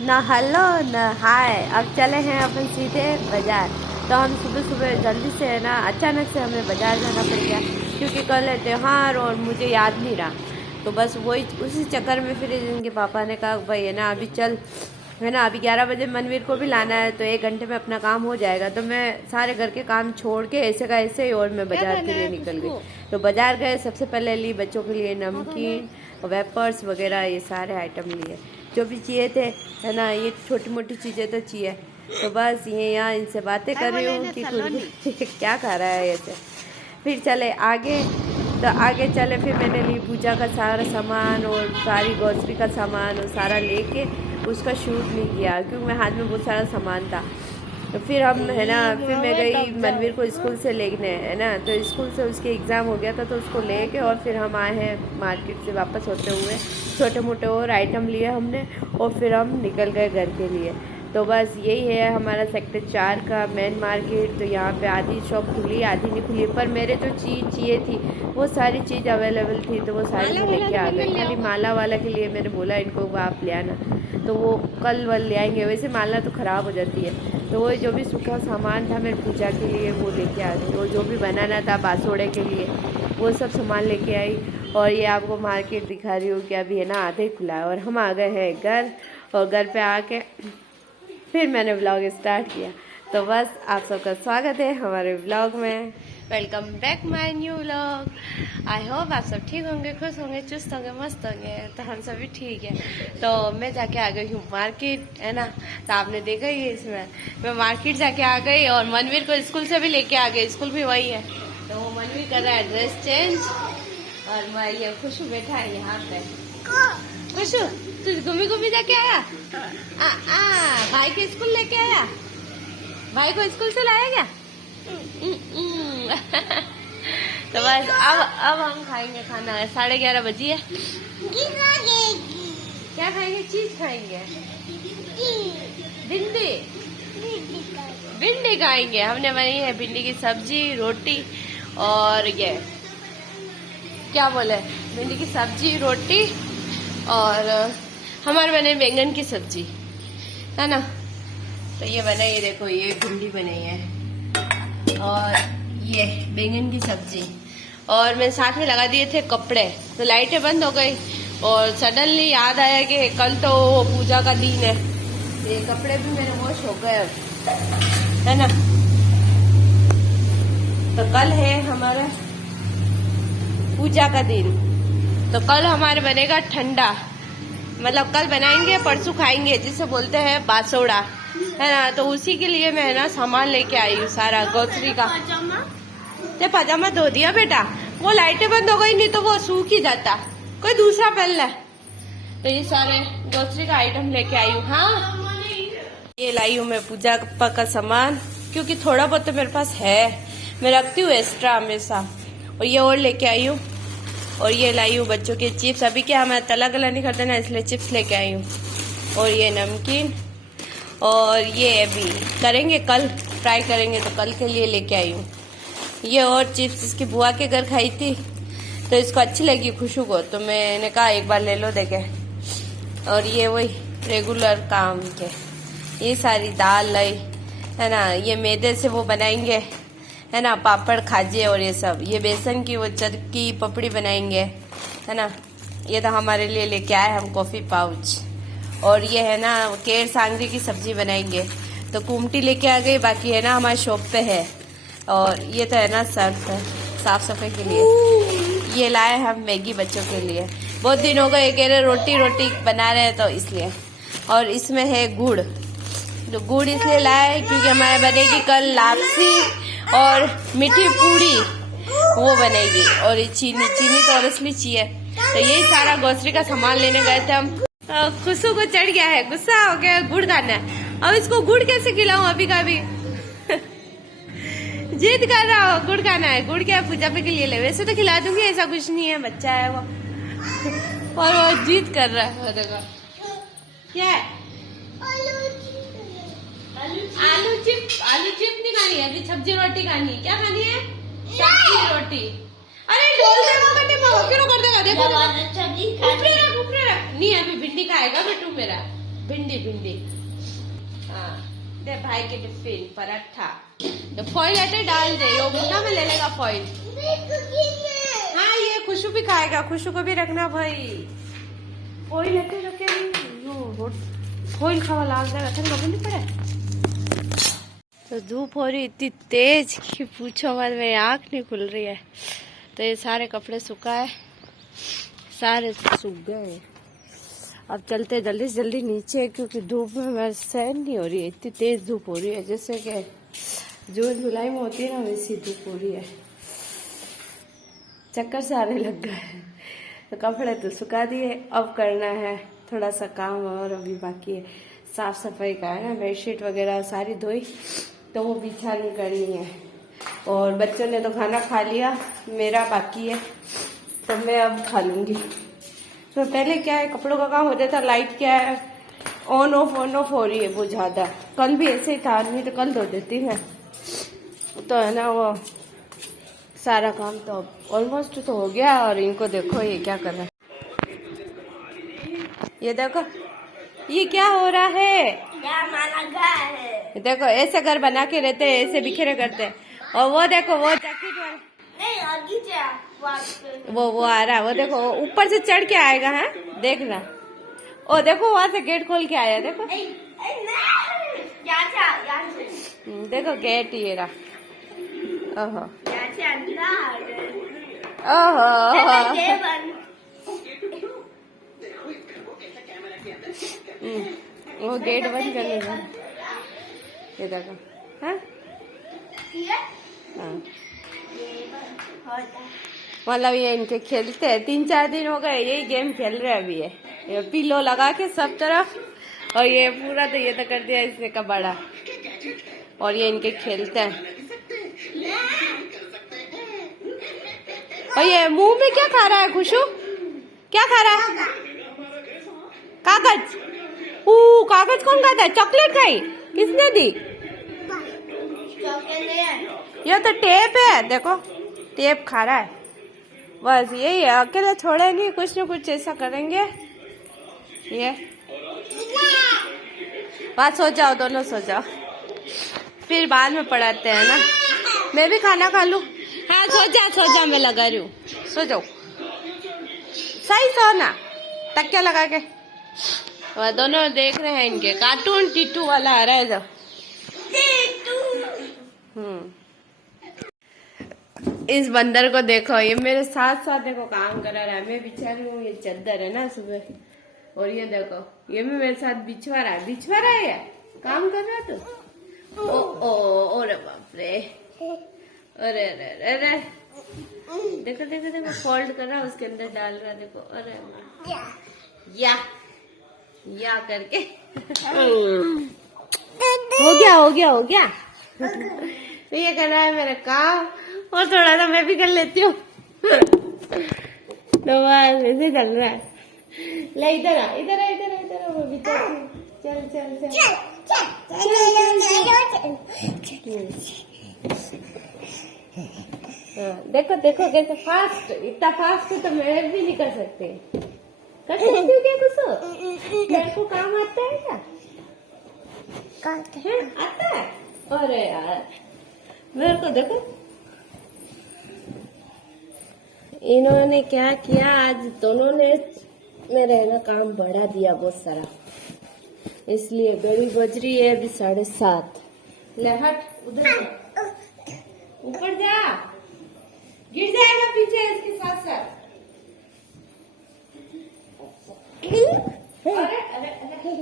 ना हेलो ना हाय। अब चले हैं अपन सीधे बाज़ार। तो हम सुबह सुबह जल्दी से है ना, अचानक से हमें बाज़ार जाना पड़ गया क्योंकि कल है त्यौहार और मुझे याद नहीं रहा। तो बस वही उसी चक्कर में फिर इनके पापा ने कहा भाई है ना अभी चल, है ना अभी 11 बजे मनवीर को भी लाना है तो 1 घंटे में अपना काम हो जाएगा। तो मैं सारे घर के काम छोड़ के ऐसे का ऐसे ही और मैं बाज़ार के लिए निकल गई। तो बाज़ार गए, सबसे पहले ली बच्चों के लिए नमकीन, वेपर्स वगैरह ये सारे आइटम लिए जो भी चाहिए थे, है ना। ये छोटी मोटी चीज़ें तो चाहिए। तो बस ये यहाँ इनसे बातें कर रही हूँ कि कुछ क्या खा रहा है ऐसे। फिर चले आगे, तो आगे चले फिर मैंने ली पूजा का सारा सामान और सारी ग्रोसरी का सामान और सारा लेके उसका शूट नहीं किया क्योंकि मेरे हाथ में बहुत सारा सामान था। तो फिर हम है ना, फिर मैं गई मनवीर को स्कूल से लेने, है ना। तो स्कूल से उसके एग्ज़ाम हो गया था तो उसको लेके और फिर हम आए हैं मार्केट से वापस होते हुए। छोटे मोटे और आइटम लिए हमने और फिर हम निकल गए घर के लिए। तो बस यही है हमारा सेक्टर 4 का मेन मार्केट। तो यहाँ पे आधी शॉप खुली आधी नहीं खुली, पर मेरे जो चीज़ चाहिए थी वो सारी चीज़ अवेलेबल थी तो वो सारी मैं लेके आ गई। खाली माला वाला के लिए मैंने बोला इनको आप ले आना, तो वो कल वल ले आएंगे। वैसे माला तो ख़राब हो जाती है, तो वो जो भी सूखा सामान था मेरे पूजा के लिए वो लेके आ गई। और जो भी बनाना था बासोड़े के लिए वो सब सामान लेके आई। और ये आपको मार्केट दिखा रही हूँ कि अभी है ना आधे खुला है और हम आ गए हैं घर। और घर पे आके फिर मैंने व्लॉग स्टार्ट किया। तो बस आप सबका स्वागत है हमारे व्लॉग में। Welcome back my new vlog. I hope आप सब ठीक होंगे, खुश होंगे, चुस्त होंगे, मस्त होंगे। तो हम सभी ठीक है। तो मैं जाके आ गई हूँ मार्केट, है ना। तो आपने देखा ही है इसमें मैं मार्केट जाके आ गई और मनवीर को स्कूल से भी लेके आ गई। स्कूल भी वही है तो वो मनवीर कर रहा है ड्रेस चेंज और मैं ये खुशू बैठा है यहाँ पे। खुशू तू घूमी घूमी जाके आया? भाई के स्कूल लेके आया? भाई को स्कूल से लाया क्या? तो बस अब हम खाएंगे खाना। 11:30 बजी है। क्या खाएंगे? चीज खाएंगे। भिंडी भिंडी खाएंगे। हमने बनाई है भिंडी की सब्जी, रोटी और ये क्या बोले, भिंडी की सब्जी, रोटी और हमारे बने बैंगन की सब्जी, है ना। तो ये बना, ये देखो ये भिंडी बनाई है और ये बैंगन की सब्जी। और मैं साथ में लगा दिए थे कपड़े, तो लाइटें बंद हो गई और सडनली याद आया कि कल तो पूजा का दिन है। ये कपड़े भी मेरे वॉश हो गए, है ना। तो कल है हमारा पूजा का दिन, तो कल हमारे बनेगा ठंडा, मतलब कल बनाएंगे परसों खाएंगे, जिसे बोलते हैं बासोड़ा, है ना। तो उसी के लिए मैं ना सामान लेके आई हूँ सारा ग्रोसरी का। ते पजामा धो दिया बेटा, वो लाइटें बंद हो गई, नहीं तो वो सूख ही जाता, कोई दूसरा पहन ले। तो ये सारे ग्रोसरी का आइटम लेके आई हूँ। हाँ ये लाई हूँ मैं पूजा का सामान, क्योंकि थोड़ा बहुत तो मेरे पास है, मैं रखती हूँ एक्स्ट्रा हमेशा। और ये और लेके आई हूँ। और ये लाई हूँ बच्चों के चिप्स, अभी क्या हमारा तला गला नहीं करते ना, इसलिए चिप्स लेके आई हूँ। और ये नमकीन, और ये अभी करेंगे कल फ्राई करेंगे तो कल के लिए लेके आई हूँ। ये और चिप्स इसकी बुआ के घर खाई थी तो इसको अच्छी लगी खुशू को, तो मैंने कहा एक बार ले लो देखे। और ये वही रेगुलर काम के ये सारी दाल लाई, है ना। ये मैदे से वो बनाएंगे, है ना, पापड़ खाजे और ये सब। ये बेसन की वो चरकी पपड़ी बनाएंगे, है ना। ये तो हमारे लिए लेके आए हम कॉफी पाउच। और ये है ना केर सांगरी की सब्जी बनाएंगे, तो कुमटी लेके आ गई, बाकी है ना हमारे शॉप पे है। और ये तो है ना सर्फ है साफ सफाई के लिए। ये लाए हम मैगी बच्चों के लिए, बहुत दिन हो गए कह रहे रोटी रोटी बना रहे हैं तो इसलिए। और इसमें है गुड़, तो गुड़ इसलिए लाए क्योंकि हमारे बनेगी कल लापसी और मीठी पूड़ी वो बनेगी। और ये चीनी तो ऑब्वियसली चाहिए। तो यही सारा ग्रोसरी का सामान लेने गए थे हम। खुशू को चढ़ गया है, गुस्सा हो गया, गुड़ खाना है। अब इसको गुड़ कैसे खिलाऊं अभी का भी जिद कर रहा हो गुड़ खाना है। गुड़ क्या पूजा पे के लिए ले, वैसे तो खिला दूंगी, ऐसा कुछ नहीं है, बच्चा है वो और वो जिद कर रहा है। देखो क्या है, आलू चिप नहीं खानी है, अभी सब्जी रोटी खानी है। क्या खानी है? सब्जी रोटी। अरे डोल दे वो बेटे, वो क्यों कर देगा? देखो ऊपरे रख नहीं, अभी भिंडी खाएगा बेटू मेरा। भिंडी भिंडी। हाँ दे भाई के टिफिन पराठा। तो फॉइल हटे डाल दे, यो मुन्ना में ले लेगा फॉइल। हाँ ये खुशू भी खाएगा, खुशू को भी रखना भाई। फॉइल हटे रखे फॉइल खावा लाग जाएगा, तेरे को नहीं पड़ा। तो धूप हो रही इतनी तेज कि पूछो मत, मेरी आँख नहीं खुल रही है। तो ये सारे कपड़े सुखाए, सारे सूख गए। अब चलते जल्दी से जल्दी नीचे, क्योंकि धूप में मेरे सहन नहीं हो रही है, इतनी तेज धूप हो रही है। जैसे कि जून जुलाई में होती है ना, वैसी धूप हो रही है, चक्कर से आने लग गए। तो कपड़े तो सुखा दिए, अब करना है थोड़ा सा काम और अभी बाकी है। साफ सफाई का है ना, बेडशीट वगैरह सारी धोई, तो वो बिछानी करनी है। और बच्चों ने तो खाना खा लिया, मेरा बाकी है, तो मैं अब खा लूँगी। तो पहले क्या है, कपड़ों का काम हो जाता, लाइट क्या है ऑन ऑफ हो रही है बहुत ज़्यादा। कल भी ऐसे ही था, नहीं तो कल धो देती है। तो है ना वो सारा काम तो ऑलमोस्ट तो हो गया। और इनको देखो ये क्या कर रहा है, ये देखो ये क्या हो रहा है। हमारा घर है, देखो ऐसे घर बना के रहते हैं, ऐसे बिखेरे करते हैं। और वो देखो वो जैकेट वाला वो आ रहा है, वो देखो ऊपर से चढ़ के आएगा है, देखना। ओ देखो वहां से गेट खोल के आया, देखो देखो गेट ये रहा। ओहो ओहो वो गेट बंद कर लेगा, ये देखो। हाँ मतलब ये इनके खेलते हैं, 3-4 दिन हो गए यही गेम खेल रहे हैं अभी। ये पिलो लगा के सब तरफ, और ये पूरा तो ये तो कर दिया इसने का बड़ा, और ये इनके खेलते हैं। और ये मुंह में क्या खा रहा है खुशू, क्या खा रहा है? कागज। कागज कौन खाता है? चॉकलेट खाई, किसने दी? ये तो टेप है, देखो टेप खा रहा है। बस यही है, अकेले छोड़े नहीं, कुछ न कुछ ऐसा करेंगे। ये बात, सो जाओ दोनों, सो जाओ, फिर बाद में पढ़ाते हैं ना। मैं भी खाना खा लूं। हाँ सो जा, मैं लगा रही हूँ, सो जाओ सही, सो ना तकिया लगा के। वह दोनों देख रहे हैं इनके कार्टून, टीटू वाला आ रहा है जो। इस बंदर को देखो, ये मेरे साथ साथ देखो काम करा रहा है। मैं बिछा रही हूँ, ये चादर है ना सुबह, और ये देखो ये भी मेरे साथ बिछवा रहा है ये काम कर रहा है। तो ओरे बाप रे, अरे अरे अरे, देखो देखो देखो, फोल्ड कर रहा है, उसके अंदर डाल रहा है, देखो। अरे या करके हो गया। तो ये कर रहा है मेरा काम, और थोड़ा सा मैं भी कर लेती हूँ। तो बस ऐसे चल रहा है। ले इधर आ, वो बिचारी, चल देखो कैसे फास्ट, इतना फास्ट तो मैं भी नहीं कर सकते। कर सकती हूँ क्या कुछ? मेरे को काम आता है क्या? आता है? अरे यार मेरे को देखो, इन्होंने क्या किया आज, दोनों ने मेरे ना काम बढ़ा दिया बहुत सारा, इसलिए घड़ी बज रही है अभी 7:30। ले हट, उधर ऊपर जा, गिर जाएगा पीछे इसके साथ साथ। अरे अरे अरे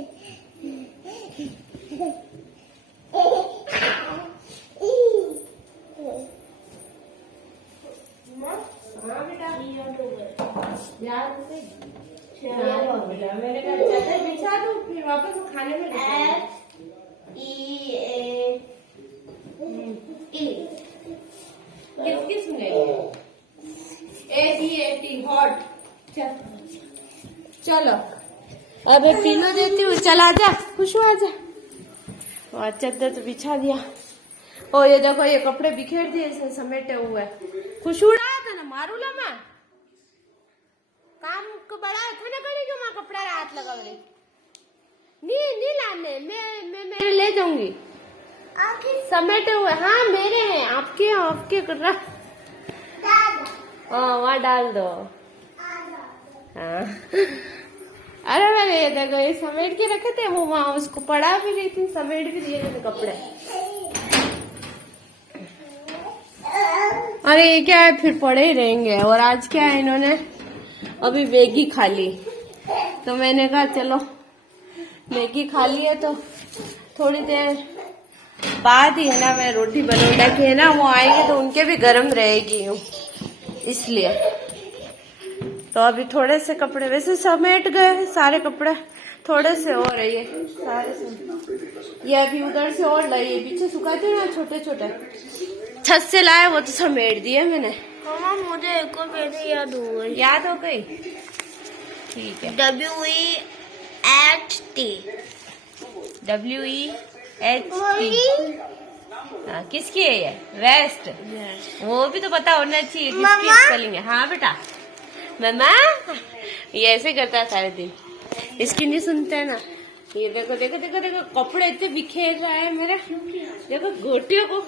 मेरे घर चादर बिछा दूं, फिर वापस खाने में किसकी सुनेगी? ADAT hot. चलो अब पीलो देती हूँ, चल आजा खुशू आजा। और चादर तो बिछा दिया, और ये देखो ये कपड़े बिखेर दिए इसने समेटे हुए। खुशू उड़ाया था ना, मारू ला मैं काम को बड़ा था ना, कड़ी क्यों माँ कपड़ा हाथ लगा रही। नहीं लाने, मैं ले जाऊंगी। समेटे हुए, हाँ मेरे हैं, आपके कर रहा। हाँ वहाँ डाल दो। हाँ अरे ये देखो, ये समेट के रखे थे, वो वहाँ उसको पड़ा भी रही थी, समेट भी दिए थे कपड़े। अरे ये क्या है, फिर पड़े ही रहेंगे। और आज क्या है, इन्होंने अभी मैगी खा ली, तो मैंने कहा चलो मैगी खा ली है तो थोड़ी देर बाद ही है ना मैं रोटी बना के है ना, वो आएंगे तो उनके भी गर्म रहेगी यूं, इसलिए। तो अभी थोड़े से कपड़े वैसे समेट गए, सारे कपड़े थोड़े से और है, ये सारे से, ये अभी उधर से और लाए, ये पीछे सुखाते ना छोटे छोटे, छत से लाए, वो तो समेट दिए मैंने। मामा मुझे एक और कैसे याद हो गई? याद हो गई, ठीक है। WEHT हाँ, किसकी है ये? वेस्ट। वो भी तो पता होना चाहिए किसकी स्पेलिंग है। हाँ बेटा, मम्मा ये ऐसे करता है सारे दिन, इसकी नहीं सुनते है ना। ये देखो देखो देखो देखो, कपड़े इतने बिखेर रहा है मेरे, देखो गोटियों को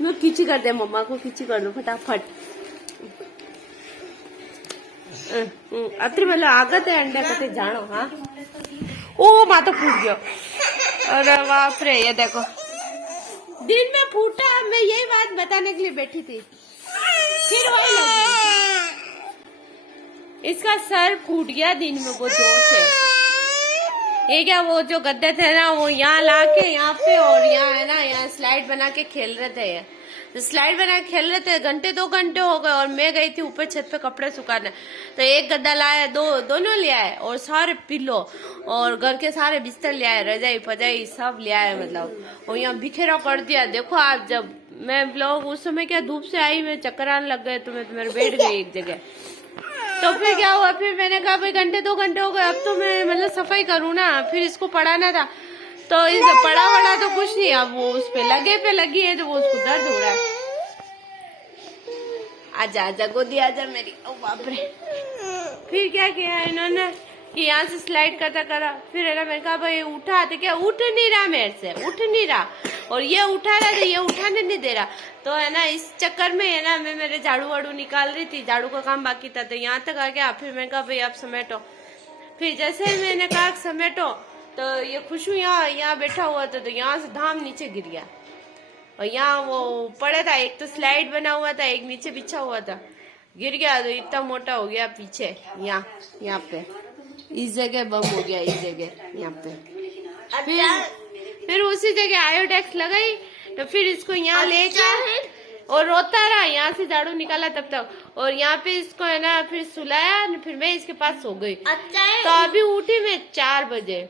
मैं खींची कर दे, मम्मा को खींची कर दो फटाफट। अत्री मतलब आगत है अंडे कते जानो। हाँ ओ माथा फूट गया, अरे बाप रे, ये देखो दिन में फूटा, मैं यही बात बताने के लिए बैठी थी, फिर वही लगी। इसका सर फूट गया दिन में वो जोर से। ये क्या, वो जो गद्दे थे ना, वो यहाँ ला के यहाँ पे, और यहाँ है ना, यहाँ स्लाइड बना के खेल रहे थे। तो स्लाइड बना के खेल रहे थे, घंटे 2 घंटे हो गए, और मैं गई थी ऊपर छत पे कपड़े सुखाने। तो एक गद्दा लाया, दोनों ले आए, और सारे पिल्लो और घर के सारे बिस्तर ले आए, रजाई पजाई सब ले आए, मतलब। और यहाँ बिखेरा कर दिया। देखो आप, जब मैं ब्लॉग उस समय क्या धूप से आई, मैं चक्कर आने लग गए, तो मैं तुम्हारे बैठ गई एक जगह। तो फिर क्या हुआ, फिर मैंने कहा भाई घंटे 2 घंटे हो गए, अब तो मैं मतलब सफाई करूँ ना, फिर इसको पढ़ाना था। तो इस पढ़ा तो कुछ नहीं, अब वो उस पे लगी है, तो वो उसको दर्द हो रहा है। आजा आजा गोदी आजा मेरी, ओ बाप रे। फिर क्या किया इन्होंने कि यहाँ से स्लाइड करता करा, फिर है ना मैंने कहा भाई उठा, तो क्या उठ नहीं रहा मेरे से, उठ नहीं रहा, और ये उठा रहा था, ये उठाने नहीं दे रहा। तो है ना इस चक्कर में है ना, मैं मेरे झाड़ू वाड़ू निकाल रही थी, झाड़ू का काम बाकी था, तो यहाँ तक आ गया। फिर मैंने कहा भाई आप समेटो। फिर जैसे ही मैंने कहा समेटो, तो ये खुशबू यहाँ बैठा हुआ था, तो यहाँ से धाम नीचे गिर गया, और यहाँ वो पड़ा था, एक तो स्लाइड बना हुआ था, एक नीचे बिछा हुआ था, गिर गया, तो इतना मोटा हो गया पीछे, यहाँ पे इस जगह बम हो गया, इस जगह यहाँ पे। फिर उसी जगह आयोडेक्स लगाई, तो फिर इसको यहाँ लेके और रोता रहा, यहाँ से झाड़ू निकाला तब तक, और यहाँ पे इसको है ना फिर सुलाया, फिर मैं इसके पास सो गई। तो अभी उठी मैं 4 बजे।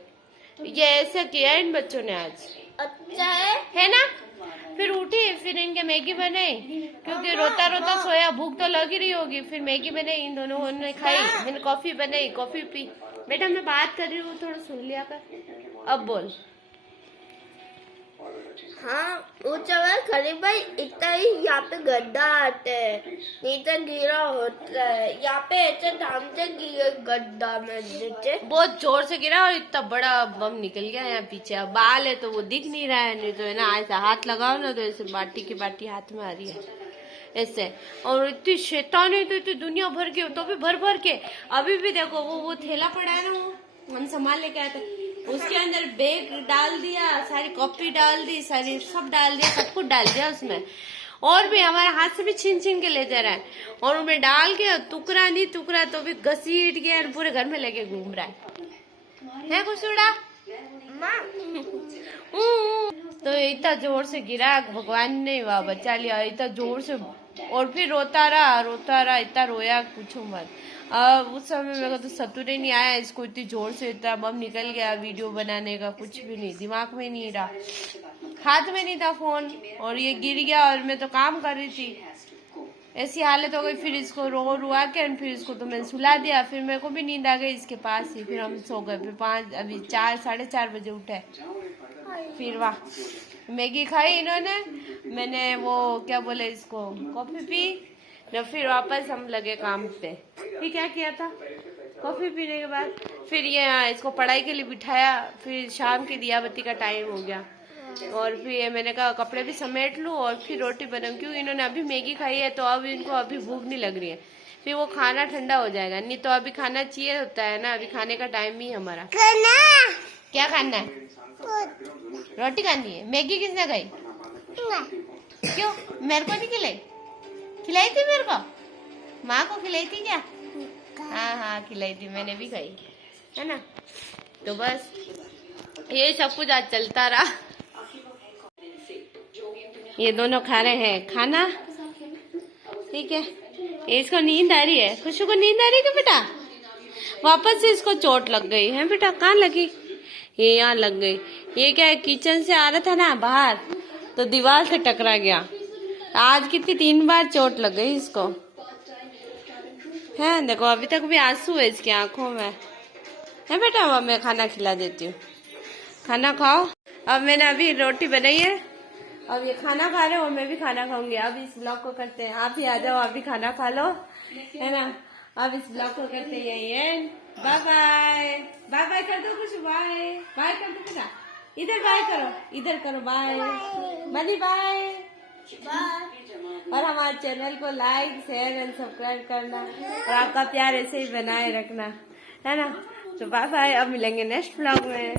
ये ऐसा किया इन बच्चों ने आज, अच्छा है ना। फिर उठी, फिर इनके मैगी बनाई, क्योंकि रोता रोता सोया, भूख तो लगी रही होगी। फिर मैगी बनाई, इन दोनों ने खाई, मैंने कॉफी बनाई, कॉफी पी। बेटा मैं बात कर रही हूँ, थोड़ा सुन लिया कर, अब बोल। हाँ वो जगह खरीब भाई, इतना ही यहाँ पे गड्ढा आते है, नीचे गिरा होता है, यहाँ पे ऐसे धाम से गिरा गड्ढा में नीचे, बहुत जोर से गिरा, और इतना बड़ा बम निकल गया यहाँ पीछे। अब बाल है तो वो दिख नहीं रहा है, नहीं तो है ना ऐसा हाथ लगाओ ना, तो ऐसे बाटी की बाटी हाथ में आ रही है ऐसे। और इतनी शैतानी, तो इतनी दुनिया भर के, तो भी भर भर के। अभी भी देखो वो थैला पड़ा है ना, वो हम संभाल लेके आए थे, उसके अंदर बैग डाल दिया, सारी कॉपी डाल दी, सारी सब डाल दिया, सब कुछ डाल दिया उसमें। और भी हमारे हाथ से भी छीन छीन के ले जा रहा है, और उनमें डाल के टुकड़ा नहीं टुकड़ा तो भी घसीट गया, पूरे घर में लेके घूम रहा है कुसुड़ा। तो इतना जोर से गिरा, भगवान ने वाह बचा लिया, इतना जोर से। और फिर रोता रहा, इतना रोया पूछो मत। उस समय मेरे को तो सतुर ही नहीं आया, इसको इतनी जोर से इतना बम निकल गया, वीडियो बनाने का कुछ भी नहीं, दिमाग में नहीं रहा, हाथ में नहीं था फोन, और ये गिर गया, और मैं तो काम कर रही थी, ऐसी हालत हो गई। फिर इसको रुआ के, फिर इसको तो मैंने सुला दिया, फिर मेरे को भी नींद आ गई इसके पास ही, फिर हम सो गए। फिर अभी 4 साढ़े 4 बजे उठे, फिर वाह मैगी खाई इन्होंने, मैंने वो क्या बोले इसको कॉफी पी, तो फिर वापस हम लगे काम पे। फिर क्या किया था, कॉफी पीने के बाद फिर ये इसको पढ़ाई के लिए बिठाया, फिर शाम की दिया बत्ती का टाइम हो गया, और फिर ये मैंने कहा कपड़े भी समेट लूँ और फिर रोटी बनाऊँ, क्योंकि इन्होंने अभी मैगी खाई है तो अब इनको अभी भूख नहीं लग रही है, फिर वो खाना ठंडा हो जाएगा, नहीं तो अभी खाना चाहिए होता है ना, अभी खाने का टाइम ही हमारा। क्या खाना है? रोटी खानी है। मैगी किसने खाई? क्यों? मेरे को नहीं खिलाई? खिलाई थी मेरे को, माँ को खिलाई थी क्या? हाँ हाँ खिलाई थी, मैंने भी खाई है ना। तो बस ये सब कुछ आज चलता रहा। ये दोनों खा रहे हैं खाना, ठीक है। इसको नींद आ रही है, खुशू को नींद आ रही है बेटा? वापस से इसको चोट लग गई है बेटा, कहाँ लगी? ये यहाँ लग गई। ये क्या है, किचन से आ रहा था ना बाहर तो दीवार से टकरा गया। आज कितनी 3 बार चोट लग गई इसको, है देखो अभी तक भी आंसू है इसकी आंखों में, है बेटा। अब मैं खाना खिला देती हूँ, खाना खाओ। अब मैंने अभी रोटी बनाई है, अब ये खाना खा रहे हो और मैं भी खाना खाऊंगी। अब इस ब्लॉग को करते हैं, आप ही आ जाओ, आप भी खाना खा लो, है ना। अब इस ब्लॉग को करते हैं ये, बाय बाय। बाय बाय कर दो कुछ, बाय बाय कर दो बेटा, इधर बाय करो, इधर करो बाय, बनी बाय। और हमारे चैनल को लाइक शेयर एंड सब्सक्राइब करना, और आपका प्यार ऐसे ही बनाए रखना, है ना। तो बाय बाय, अब मिलेंगे नेक्स्ट ब्लॉग में।